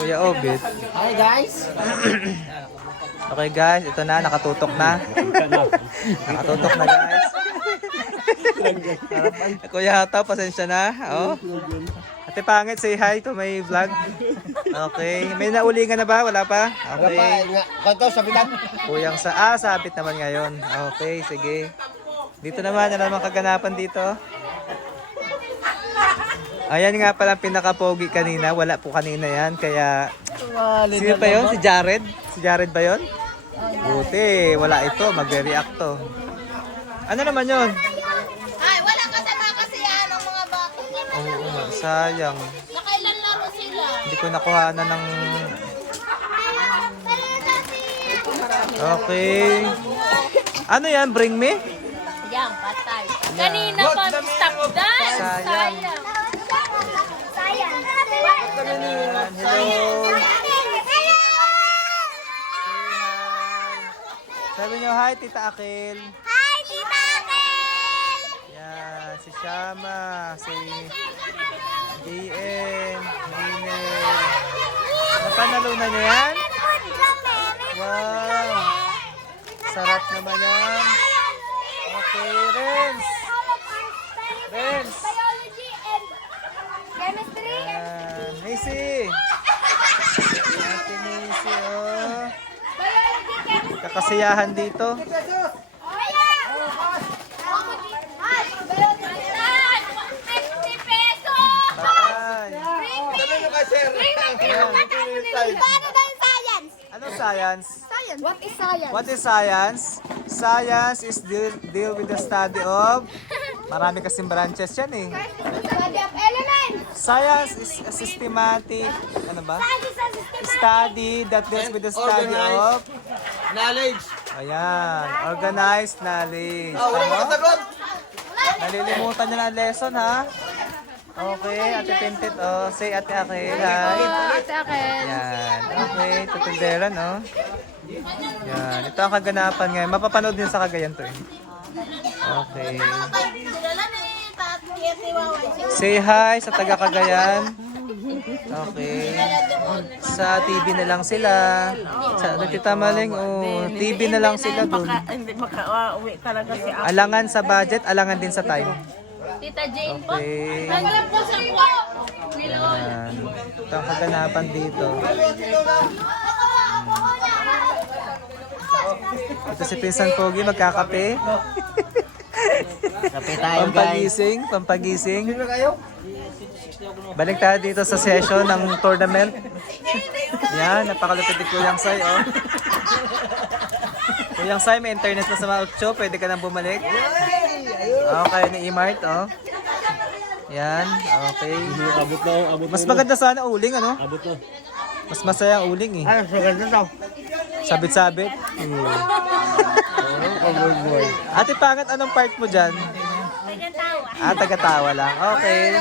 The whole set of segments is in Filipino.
Kuya Obit. Hi guys! Okay guys, ito na, nakatutok na. Nakatutok na guys. Kuya Hata, pasensya na. Oh. Ate Pangit, say hi to my vlog. Okay. May naulingan na ba? Wala pa? Okay. Kanto, sabitan. Kuyang sabit naman ngayon. Okay, sige. Dito naman, ano naman kaganapan dito? Ayan nga pala ang pinaka-pogi kanina. Wala po kanina yan. Kaya, sino pa yun? Si Jared? Si Jared ba yun? Buti, wala ito. Magre-react to. Ano naman yun? Ay, wala kasama kasi yan ang mga bata. Oo, sayang. Nakailan laro sila? Hindi ko nakuha na ng... Okay. Ano yan? Bring me? Yan, patay. Kanina pa stop dance. Sayang. Sayang. Ayan, hello. Sabi nyo, hi, Tita Akil. Hi, Tita Akel! Yan, si Shama, si DM, Nene. Napanalunan niyo yan? Wow. Sarap naman yan. Okay, Renz. Renz. Biology and chemistry. Yan, Macy. Ate Macy, oh. Biology, chemistry. Kakasiyahan dito. Patay. Ano science? What is science? What is science? Science is deal with the study of... Marami kasing branches yan eh. Study of elements. Science is a systematic... Ano ba? Study that deals with the study of... Knowledge! Ayan. Organized knowledge. Oh, wala Tama? makasagot! Nalilimutan niyo na ang lesson ha? Okay, Ate Pintit. Oh, say Ate Akil. Hi. Ate Akel. Yan. Okay, tutinderan, no? Yan. Ito ang kaganapan ngayon. Mapapanood din sa Cagayan to eh. Okay. Say hi sa taga Cagayan. Okay. Sa TV na lang sila. Sa Tita Maling, oh, TV na lang sila doon. Hindi makauwi talaga si Ako. Alangan sa budget, alangan din sa time. Tita Jane po. Okay. Nandiyan po sa po. Yan. Ito ang kaganapan dito. Ito si Pinsan Pogi, magkakape. Kape tayo guys. Pampagising, pampagising. Balik tayo dito sa session ng tournament. Yan, napakalupit ni Kuyang Sai, oh. Kuyang Sai, may internet na sa mga 8, pwede ka nang bumalik. Okay, ni E-Mart, oh. Yan, okay. Abot na. Mas maganda sana uling, ano? Abot na. Mas masaya ang uling, eh. Ay, maganda daw. Sabit-sabit. Ate Pangat, anong part mo dyan? Ah, taga-tawa lang. Okay.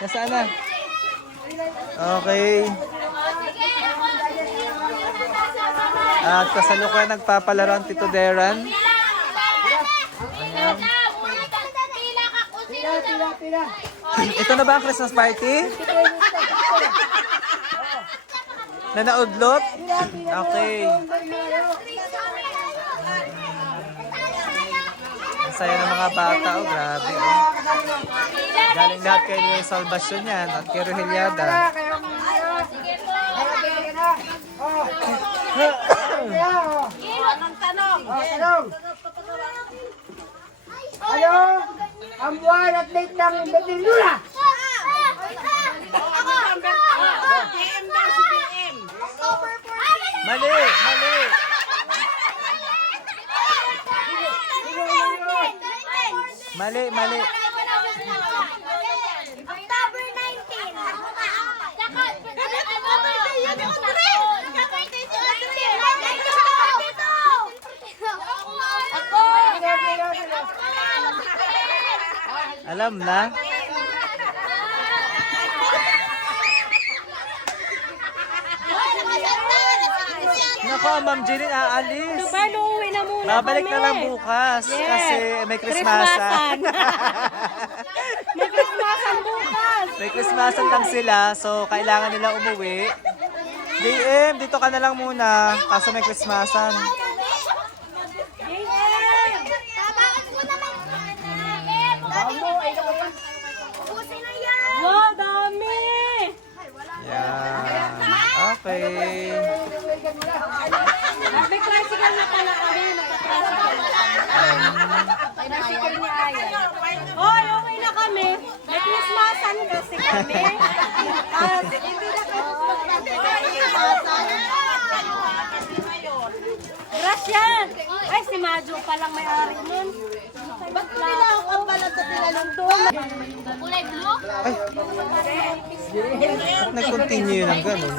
Nasaan na? Okay. At kasalukuyan nagpapalaro ang Tito Deran. Ito na ba ang Christmas party? Na naudlot? Okay. Ang saya ng mga bata. Oh, grabe. Oh. Galing lahat kay Luis Salvacion yan. At kay Roheliada. Ano? Ang buwan at late ng Bedilula. Mali! Mali! Mali! Mali! October 19. Alam na? Nako, Ma'am Jeline, aalis. Paano uwi na muna Babalik kami? na lang bukas. Yes. Kasi may Christmasan. Christmasan. May Christmasan bukas. May Christmasan lang sila, so kailangan nila umuwi. JM, dito ka na lang muna, kaso may Christmasan. Wow, dami! Yan. Okay. May tricycle na pala kami. Tricycle ni Aya. Hoy, okay na kami. May Christmasan kasi kami. Hindi na Gracias! Ay, si Majo palang may-ari nun. Ba't kailangan ka pala sa tinanong doon? Kulay blue? Nag-continue ng ganun.